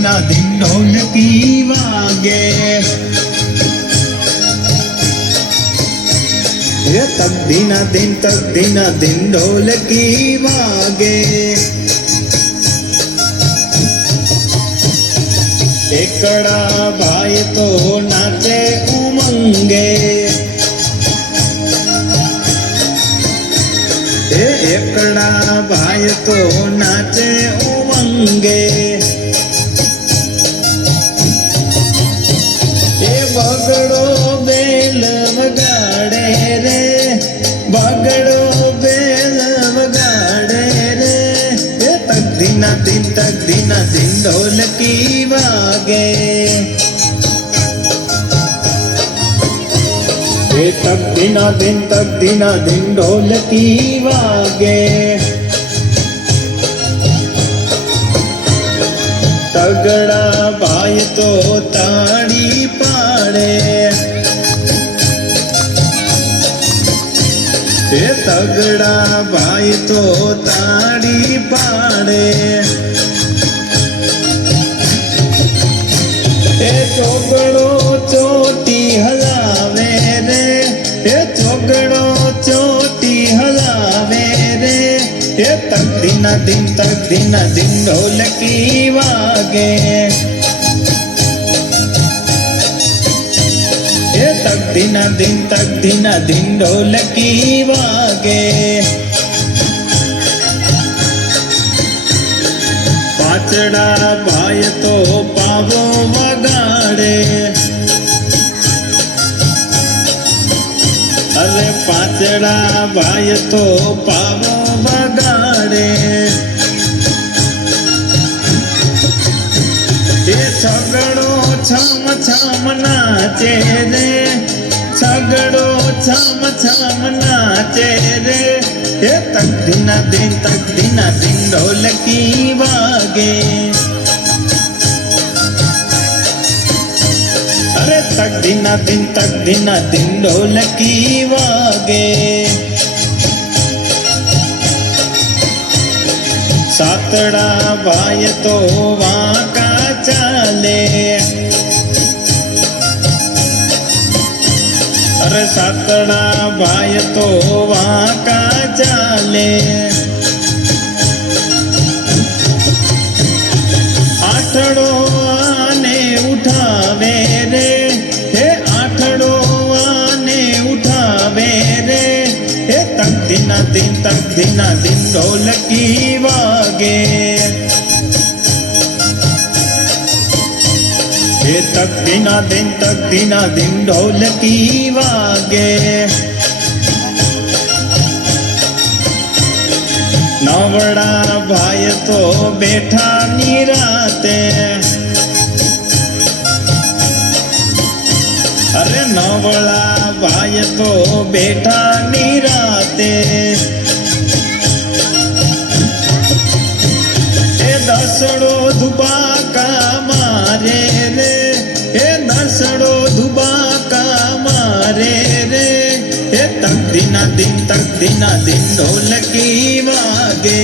दिना दिन ढोलकी वागे। ये तक दिना दिन ढोलकी वागे। एकड़ा भाई तो नाचे उमंगे। एकड़ा भाई तो नाचे उमंगे। ए बगड़ो बेल वगाड़े रे, बगड़ो बेल वगाड़े रे। ए तक दिना दिन ढोलकी वागे। ए तक दिना दिन ढोलकी वागे। तगड़ा भाई तो ताड़ी पाड़े। ए तगड़ा भाई तो ताड़ी पाड़े। ए चोगड़ो चोटी हलावे रे, ए चोगड़ो चोटी हलावे रे। ए तक दिना दिन ढोलकी वागे। ए तक दिना दिन ढोलकी वागे। पाचड़ा भाई तो पावो वगाड़े। अरे पाचड़ा भाई तो पावो वगाड़े। ये छगड़ो छम नाचे रे, छगड़ो छम नाचे रे। ये तक दिना दिन ढोलकी वागे। अरे तक दिना दिन ढोलकी वागे। सातड़ा भाई तो वाका चाले। अरे सातड़ा भाई तो वाका चाले। आठड़ो आने उठावे रे, हे आठड़ो आने उठावे रे। हे तक दिना दिन ढोलकी वागे। हे तक दिना दिन ढोलकी वागे। नवड़ा भाई तो बैठा निराते। अरे नवड़ा भाई तो बैठा निराते। ए दसड़ो धुबाका मारे रे, ए दसड़ो धुबाका मारे रे। ए तक दिना दिन ढोलकी वागे।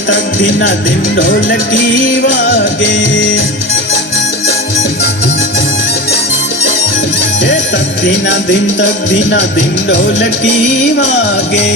तक दिना दिन ढोलकी वागे। ए तक दिना दिन ढोलकी वागे।